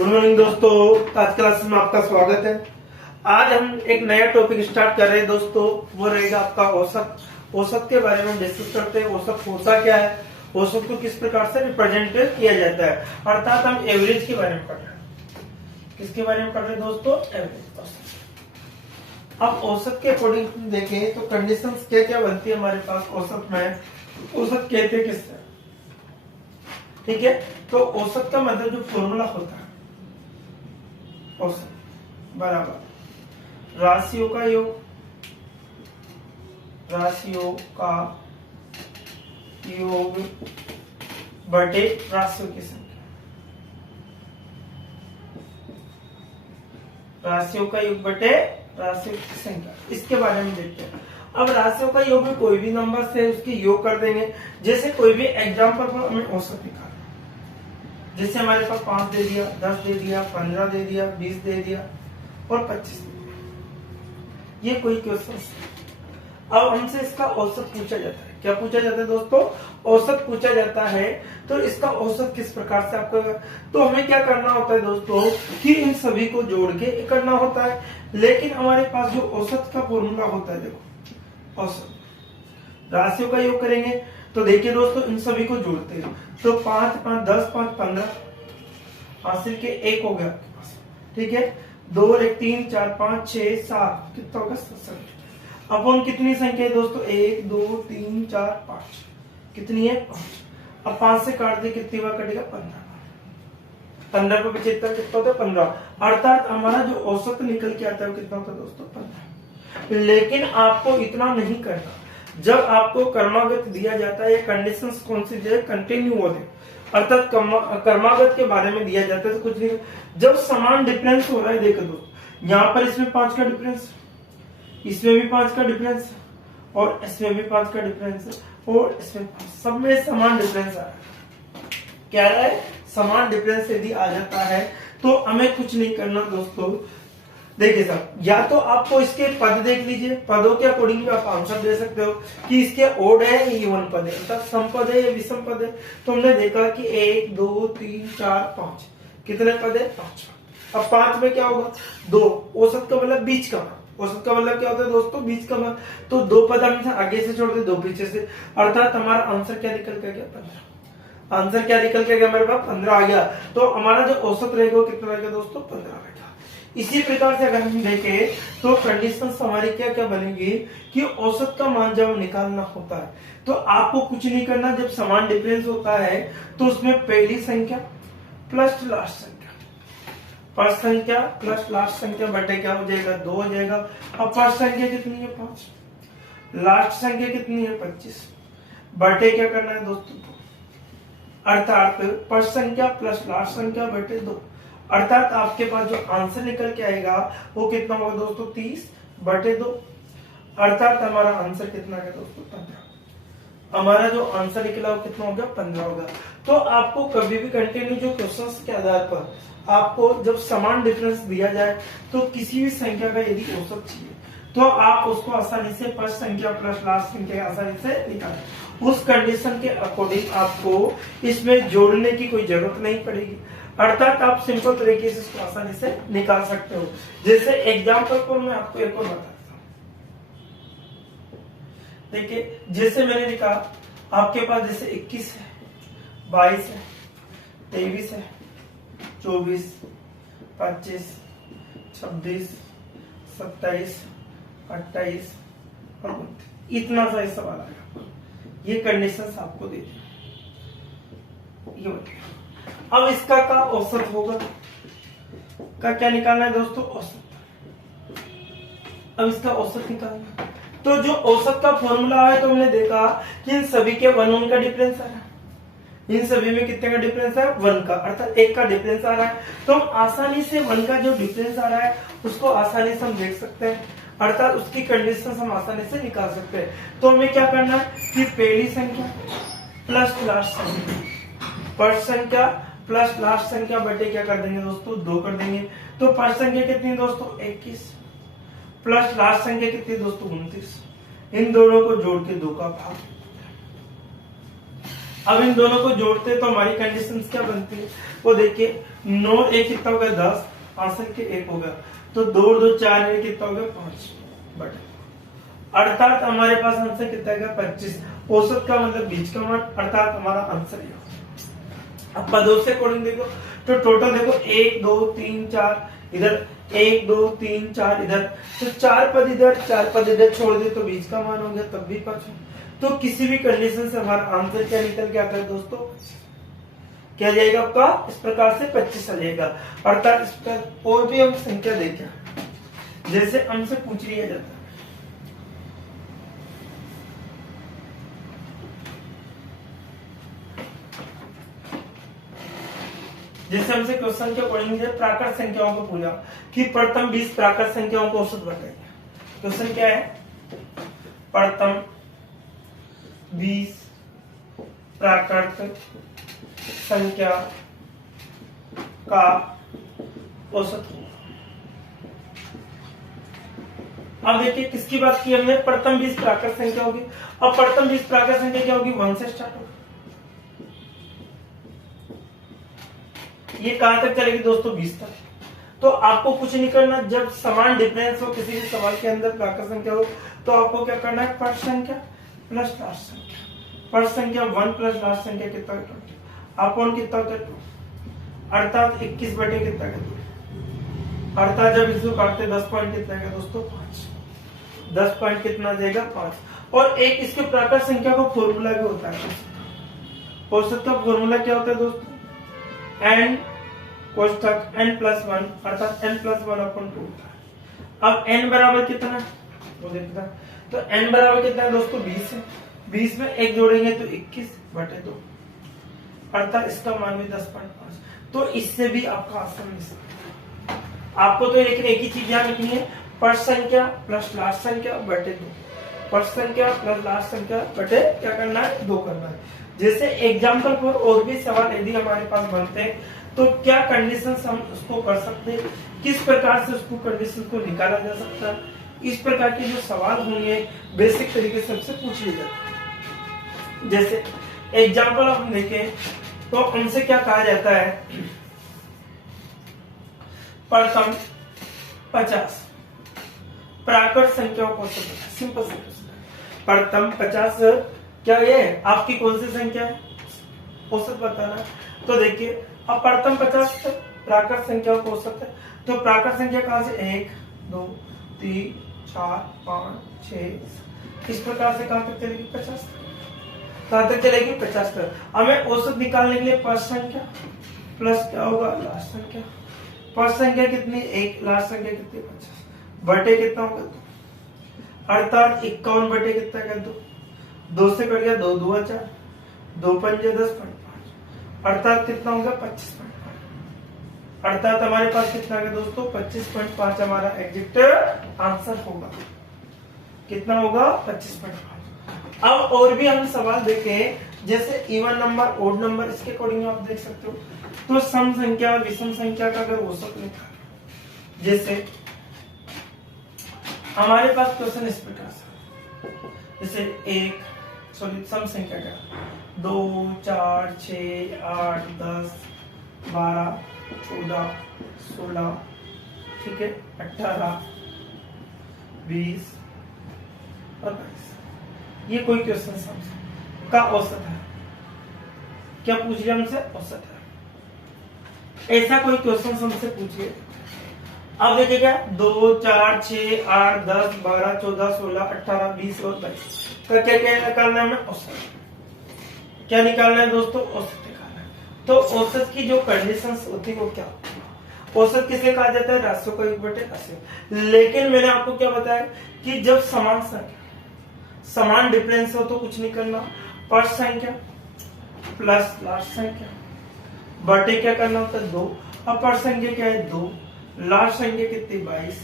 Good morning दोस्तों, आज classes में आपका स्वागत है। आज हम एक नया टॉपिक स्टार्ट कर रहे हैं दोस्तों, वो रहेगा आपका औसत। औसत के बारे में डिस्कस करते हैं। औसत होता क्या है, औसत को किस प्रकार से रिप्रेजेंट किया जाता है, अर्थात हम एवरेज के बारे में पढ़ रहे हैं। किसके बारे में पढ़ रहे हैं दोस्तों? एवरेज। अब औसत के अकॉर्डिंग देखें तो कंडीशंस क्या क्या बनती है हमारे पास औसत में। औसत कहते हैं किससे, ठीक है। तो औसत का मतलब जो फॉर्मूला होता है, औसत बराबर राशियों का योग, राशियों का योग बटे राशियों की संख्या, राशियों का योग बटे राशियों की संख्या। इसके बारे में देखते हैं। अब राशियों का योग में कोई भी नंबर से उसकी योग कर देंगे। जैसे कोई भी एग्जाम्पल पर हमें औसत निकालना, जैसे हमारे पास 5 दे दिया, 10 दे दिया, 15 दे दिया, 20 दे दिया और 25 दे दिया। ये कोई क्वेश्चन। अब हमसे इसका औसत पूछा जाता है। क्या पूछा जाता है दोस्तों? औसत पूछा जाता है। तो इसका औसत किस प्रकार से आपको, तो हमें क्या करना होता है दोस्तों कि इन सभी को जोड़ के करना होता है। लेकिन हमारे पास जो औसत का फॉर्मूला होता है, देखो औसत राशियों का योग करेंगे तो देखिए दोस्तों, इन सभी को जोड़ते हैं तो 5 5 10 5 15 हासिल के 1 हो गया आपके पास, ठीक है। 2 और 1 3 4 5 6 7, कितना होगा? 67। अपन कितनी संख्या है दोस्तों? 1 2 3 4 5, कितनी है? 5। अब 5 से काट दे, कितनी बार कटेगा? 15। 15 पे 75 कितना होता है? 15। अर्थात हमारा जो औसत निकल के आता है वो कितना होता है दोस्तों? 15। लेकिन आपको इतना नहीं करना। जब आपको क्रमागत दिया जाता है, कंडीशंस कौन सी दिया? कंटिन्यू होते, अर्थात क्रमागत के बारे में दिया जाता है तो कुछ नहीं। जब समान डिफरेंस हो रहा है, देखो दोस्तों, यहाँ पर इसमें 5 का डिफरेंस, इसमें भी 5 का डिफरेंस और इसमें भी 5 का डिफरेंस और इसमें सब में समान डिफरेंस आ रहा है। क्या आ रहा है? समान डिफरेंस यदि आ जाता है तो हमें कुछ नहीं करना दोस्तों। देखिए साहब, या तो आपको इसके पद देख लीजिए, पदों के अकॉर्डिंग आप आंसर दे सकते हो कि इसके ओड है या इवन पद है, अर्थात समपद है या विषम पद है। तो हमने देखा कि 1 2 3 4 5, कितने पद है? 5। अब 5 में क्या होगा? 2। औसत का मतलब बीच का मान। औसत का मतलब क्या होता है दोस्तों? बीच का मान। तो 2 पद हम आगे से छोड़ दे, 2 पीछे से, अर्थात हमारा आंसर क्या निकल कर गया? 15। आंसर क्या निकल के गया मेरे पास? 15 आ गया। तो हमारा जो औसत रहेगा वो कितना रहेगा दोस्तों? 15 रहेगा। इसी प्रकार से अगर हम देखें तो कंडीशंस हमारी क्या क्या बनेगी कि औसत का मान जब निकालना होता है तो आपको कुछ नहीं करना। जब समान डिफरेंस होता है तो उसमें पहली संख्या प्लस लास्ट संख्या, फर्स्ट संख्या प्लस लास्ट संख्या बटे क्या हो जाएगा? 2 हो जाएगा। अब फर्स्ट संख्या कितनी है? 5। लास्ट संख्या कितनी है? 25 बटे क्या करना है दोस्तों? 2। अर्थात फर्स्ट संख्या प्लस लास्ट संख्या बटे 2, अर्थात आपके पास जो आंसर निकल के आएगा वो कितना होगा दोस्तों? 30 बटे 2, अर्थात हमारा आंसर कितना है दोस्तों? 15। हमारा जो आंसर निकला वो कितना होगा? 15 होगा। तो आपको कभी भी कंटिन्यू जो क्वेश्चंस के आधार पर आपको जब समान डिफरेंस दिया जाए तो किसी भी संख्या का यदि औसत चाहिए तो आप उसको आसानी से फर्स्ट संख्या प्लस लास्ट संख्या आसानी से निकालें। उस कंडीशन के अकॉर्डिंग आपको इसमें जोड़ने की कोई जरूरत नहीं पड़ेगी, अर्थात आप सिंपल तरीके से इसको आसानी से निकाल सकते हो। जैसे एग्जाम्पल पर मैं आपको एक और बताता हूँ। देखिए, जैसे मैंने लिखा आपके पास जैसे 21 है, 22 है, 23 है, 24, 25, 26, 27, 28 और 29, इतना सा सवाल आएगा। ये कंडीशंस आपको दे दी, ये बताइए। अब इसका का औसत होगा, का क्या निकालना है दोस्तों? औसत। अब इसका औसत निकालना, तो जो औसत का फॉर्मूला है तो हमने देखा कि इन सभी के 1 का डिफरेंस आ रहा है। इन सभी में कितने का डिफरेंस है? 1 का, अर्थात 1 का डिफरेंस आ रहा है। तो हम आसानी से 1 का जो डिफरेंस आ रहा है उसको आसानी से हम देख सकते हैं, अर्थात उसकी कंडीशन हम आसानी से निकाल सकते हैं। तो हमें क्या करना है कि पहली संख्या प्लस लास्ट संख्या, फर्स्ट संख्या प्लस लास्ट संख्या बटे क्या कर देंगे दोस्तों? 2 कर देंगे। तो फर्स्ट संख्या कितनी दोस्तों? 21 प्लस लास्ट संख्या कितनी दोस्तों? 29। इन दोनों को जोड़ के 2 का भाग। अब इन दोनों को जोड़ते तो हमारी कंडीशंस क्या बनती है वो देखिए। 9 एक कितना हो गया 10, आंसर के 1 हो गया। तो 2 और 2 4, ये कितना हो गया 5 बटे, अर्थात हमारे पास आंसर कितना है 25। औसत का मतलब बीच का मान, अर्थात हमारा आंसर ये। अब पदों से अकॉर्डिंग देखो तो टोटल देखो 1 2 3 4 इधर, 1 2 3 4 इधर, तो 4 पद इधर 4 पद इधर छोड़ दे तो बीच का मान हो गया, तब भी 5। तो किसी भी कंडीशन से हमारा आंसर क्या निकल के आता है दोस्तों, क्या जाएगा आपका, इस प्रकार से 25 आ जाएगा। अर्थात इस प्रकार और भी हम संख्या देखें जैसे हमसे पूछ लिया जाता है, जैसे हमसे क्वेश्चन के अकॉर्डिंग प्राकृत संख्याओं को पूछा कि प्रथम 20 प्राकृत संख्याओं को औसत बताइए। क्वेश्चन क्या है, प्रथम 20 प्राकृत संख्या का औसत। अब देखिए किसकी बात की हमने, प्रथम 20 प्राकृत संख्या होगी। अब प्रथम 20 प्राकृत संख्या क्या होगी, 1 से स्टार्ट होगी। ये कहां तक चलेगी दोस्तों, 20 तक। तो आपको कुछ नहीं करना, जब समान डिफरेंस हो किसी भी सवाल के अंदर प्राकृत संख्या हो तो आपको क्या करना है, फर्स्ट संख्या प्लस लास्ट संख्या, फर्स्ट संख्या 1 प्लस लास्ट संख्या कितना है 20, अपॉन कितना होता है 2, अर्थात 21 बटे कितना है 2, अर्थात जब इसको काटते 10 पॉइंट कितना है दोस्तों 5, 10 पॉइंट कितना जाएगा 5। और एक इसके प्राकृत संख्या का फॉर्मूला भी होता है, औसत का फॉर्मूला क्या होता है दोस्तों, n कोष्ठक n प्लस 1, अर्थात n प्लस 1 अपॉन 2। अब n बराबर कितना है वो देखना, तो n बराबर कितना है दोस्तों 20 है, 20 में 1 जोड़ेंगे तो 21 बटे 2, अर्थात इसका मान भी 10.5। तो इससे भी आपका आसान मिल सकता है। आपको तो लेकिन एक ही चीज याद रखनी है, फर्स्ट संख्या प्लस लास्ट संख्या बटे 2, फर्स्ट संख्या प्लस लास्ट संख्या बटे क्या करना है 2 करना है। जैसे एग्जाम्पल पर और भी सवाल यदि हमारे पास बनते हैं तो क्या कंडीशन हम उसको कर सकते हैं, किस प्रकार से उसको कंडीशन को निकाला जा सकता है, इस प्रकार के जो सवाल होंगे बेसिक तरीके से हमसे पूछ लिए जाते हैं। जैसे एग्जाम्पल हम देखें तो उनसे क्या कहा जाता है, प्रथम 50 प्राकृत संख्याओं को सिंपल से प्रथम 50 क्या ये आपकी कौन सी संख्या है, औसत बताना। तो देखिए अब प्रथम 50 प्राकृत संख्याओं को औसत है, तो प्राकृत संख्या कहां से 1 2 3 4 5 6 इस प्रकार से कहां तक चलेगी 50 तक, कहां तक चलेगी 50 तक। हमें औसत निकालने के लिए फर्स्ट संख्या प्लस क्या होगा लास्ट संख्या, फर्स्ट संख्या कितनी 1, लास्ट संख्या कितनी 50 बटे कितना होगा 2, अर्थात 51 बटे कितना कर 2 से कट गया 2 2 4, 2 पंजे 10.5, अर्थात कितना होगा 25.5, अर्थात हमारे पास कितना है दोस्तों 25.5 हमारा एग्जैक्ट आंसर होगा। कितना होगा 25.5। अब और भी हम सवाल देखें जैसे इवन नंबर ओड नंबर, इसके अकॉर्डिंग आप देख सकते हो। तो सम संख्या विषम संख्या का अगर औसत निकाले, जैसे हमारे पास क्वेश्चन इस प्रकार से, जैसे सम संख्या का 2 4 6 8 10 12 14 16 ठीक है 18 20 और 22, ये कोई क्वेश्चन सम का औसत है। क्या पूछ रहे हमसे, औसत है। ऐसा कोई क्वेश्चन हमसे पूछिए, अब देखिएगा 2 4 6 8 10 12 14 16 18 20 और 22 का क्या क्या निकालना है, औसत। क्या निकालना है दोस्तों, औसत निकालना है। तो औसत की जो कंडीशंस होती है वो क्या होती है, औसत किसे कहा जाता है, राशियों का योग बटे राशियों। लेकिन मैंने आपको क्या बताया कि जब समान संख्या समान डिफरेंस हो तो कुछ नहीं करना, फर्स्ट संख्या प्लस लास्ट संख्या बटे क्या करना होता है 2। अब फर्स्ट संख्या क्या है 2, लास्ट संख्या कितनी 22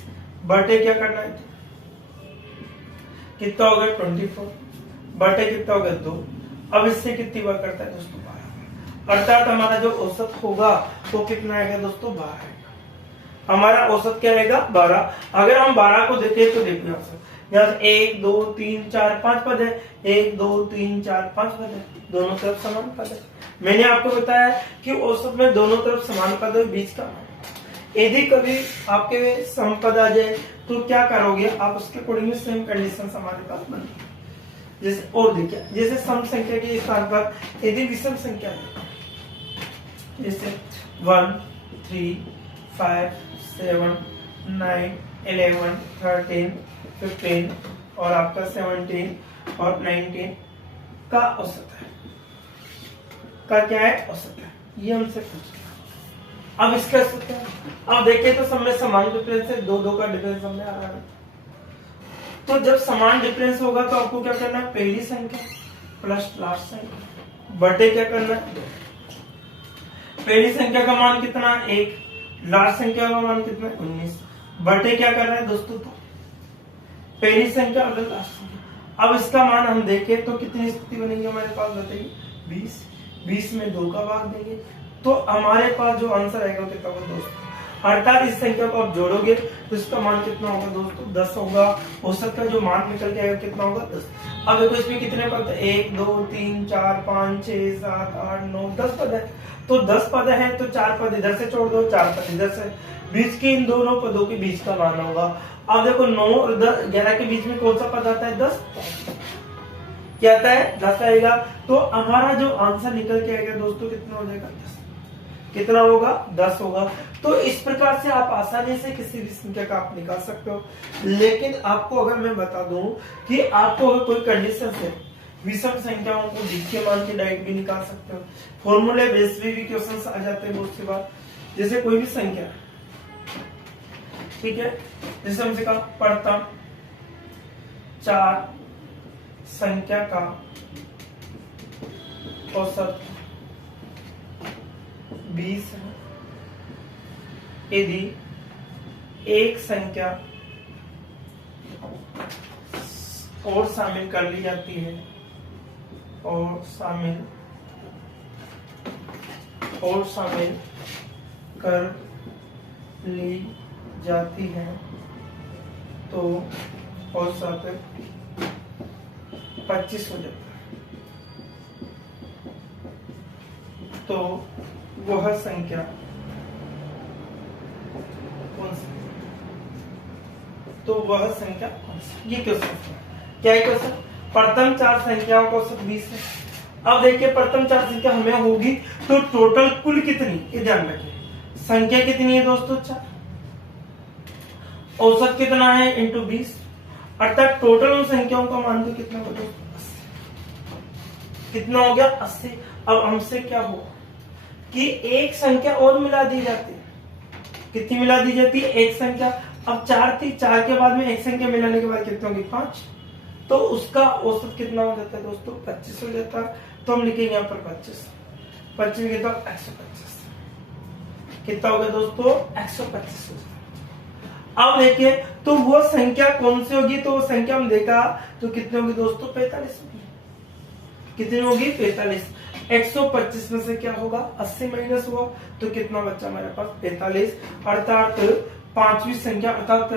बटे क्या करना है 2, कितना हो गया 24 बटे कितना हो गया 2। अब इससे कितनी बार करता है दोस्तों 12, अर्थात हमारा जो औसत होगा वो कितना आएगा दोस्तों 12 आएगा। हमारा औसत क्या आएगा 12। अगर हम 12 को देखें तो देखिए औसत यहाँ से 1 2 3 4 5 पद है, 1 2 3 4 5 पद है, दोनों तरफ समान पद है। मैंने आपको बताया कि औसत में दोनों तरफ समान पद और बीच का मान। यदि कभी आपके सम पद आ जाए तो क्या करोगे आप, उसके अकॉर्डिंग सेम कंडीशन हमारे पास बनेगी। जैसे और देखिए, जैसे सम संख्या के स्थान पर यदि विषम संख्या है, जैसे 1 3 5 7 9 11 13 15 और आपका 17 और 19 का औसत है, का क्या है औसत है, ये हमसे पूछा। अब इसका औसत है, अब देखिए तो सब में समान डिफरेंस है, 2 का डिफरेंस हमने आ रहा है। तो जब समान डिफरेंस होगा तो आपको क्या करना है, पहली संख्या प्लस लास्ट संख्या बटे क्या करना है, पहली संख्या का मान कितना 1, लास्ट संख्या का मान कितना 19 बटे क्या कर रहे हैं दोस्तों, तो पहली संख्या और लास्ट संख्या। अब इसका मान हम देखें तो कितनी स्थिति बनेगी हमारे पास, बताइए 20, 20 में 2 का भाग देंगे तो हमारे पास जो आंसर आएगा वो कितना होगा दोस्तों, अर्थात इस संख्या को आप जोड़ोगे तो इसका मान कितना होगा दोस्तों 10 होगा। औसत का जो मान निकल के आएगा कितना होगा 10। अब देखो इसमें कितने पद, 1 2 3 4 5 6 7 8 9 10 पद है, तो 10 पद है तो 4 पद इधर से छोड़ दो, 4 पद इधर से, बीच के इन दोनों पदों के बीच का मान होगा। अब देखो 9 और 11 के बीच में कौन सा पद आता है 10, क्या आता है 10 आएगा। तो हमारा जो आंसर निकल के आएगा दोस्तों कितना हो जाएगा 10, कितना होगा 10 होगा। तो इस प्रकार से आप आसानी से किसी भी संख्या का आप निकाल सकते हो। लेकिन आपको अगर मैं बता दूं कि आपको अगर कोई कंडीशन से विषम संख्याओं को बीच के मान की डायरेक्ट भी निकाल सकते हो, फॉर्मूले बेस भी क्वेश्चन आ जाते हैं बहुत सी बार। जैसे कोई भी संख्या, ठीक है, जैसे हमसे कहा प्रथम 4 संख्या का औसत 20 है, यदि एक संख्या और शामिल कर ली जाती है और शामिल कर ली जाती है तो औसत 25 हो जाता है, तो वह संख्या कौन सी, तो वह संख्या कौन सी, ये क्वेश्चन क्या है क्वेश्चन। प्रथम 4 संख्याओं का औसत 20 है। अब देखिए प्रथम 4 संख्या हमें होगी तो टोटल कुल कितनी, ये ध्यान रखिए, संख्या कितनी है दोस्तों 4, औसत कितना है इंटू 20, अर्थात टोटल उन संख्याओं का मान तो कितना होगा दोस्तों 80, कितना हो गया 80। अब हमसे क्या हुआ कि एक संख्या और मिला दी जाती है, कितनी मिला दी जाती है, एक संख्या। अब 4 थी, 4 के बाद में एक संख्या मिलाने के बाद कितना होगी 5, तो उसका औसत कितना हो जाता है दोस्तों 25 हो जाता है। तो हम लिखेंगे यहाँ पर 25 कितना 125, कितना होगा दोस्तों 125 हो जाता। अब देखिए तो वो संख्या कौन सी होगी, तो वो संख्या हम देखा तो कितनी होगी दोस्तों 45 होगी, कितनी होगी 45। 125 में से क्या होगा 80 माइनस हुआ तो कितना बच्चा हमारे पास 45, अर्थात 5वीं संख्या, अर्थात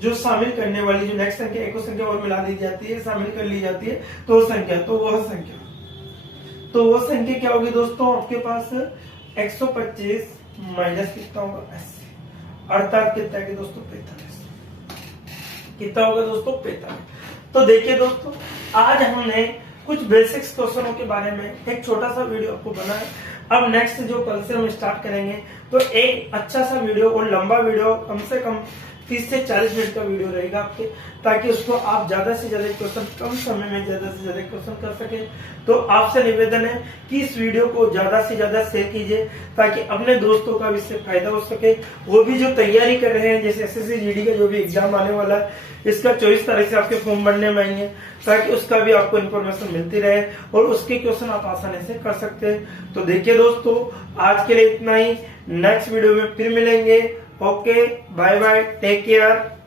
जो शामिल करने वाली जो नेक्स्ट संख्या एक संख्या और मिला दी जाती है, शामिल कर ली जाती है तो संख्या, तो वह संख्या क्या होगी दोस्तों आपके पास 125 माइनस कितना होगा 80, अर्थात कितना है दोस्तों 45, कितना होगा दोस्तों 45। तो देखिए दोस्तों आज हमने कुछ बेसिक्स क्वेश्चनों के बारे में एक छोटा सा वीडियो आपको बनाया। अब नेक्स्ट जो कल से हम स्टार्ट करेंगे तो एक अच्छा सा वीडियो और लंबा वीडियो, कम से कम 30 से 40 मिनट का वीडियो रहेगा आपके, ताकि उसको आप ज्यादा से ज्यादा क्वेश्चन कम समय में ज्यादा से ज्यादा क्वेश्चन कर सके। तो आपसे निवेदन है कि इस वीडियो को ज्यादा से ज्यादा शेयर कीजिए ताकि अपने दोस्तों का भी इससे फायदा हो सके। वो भी जो तैयारी कर रहे हैं, जैसे एसएससी जीडी का जो भी एग्जाम आने वाला है, इसका 24 तारीख से आपके फॉर्म भरने में आएंगे, ताकि उसका भी आपको इन्फॉर्मेशन मिलती रहे और उसके क्वेश्चन आप आसानी से कर सकते हैं। तो देखिए दोस्तों आज के लिए इतना ही, नेक्स्ट वीडियो में फिर मिलेंगे। Okay, bye bye, take care.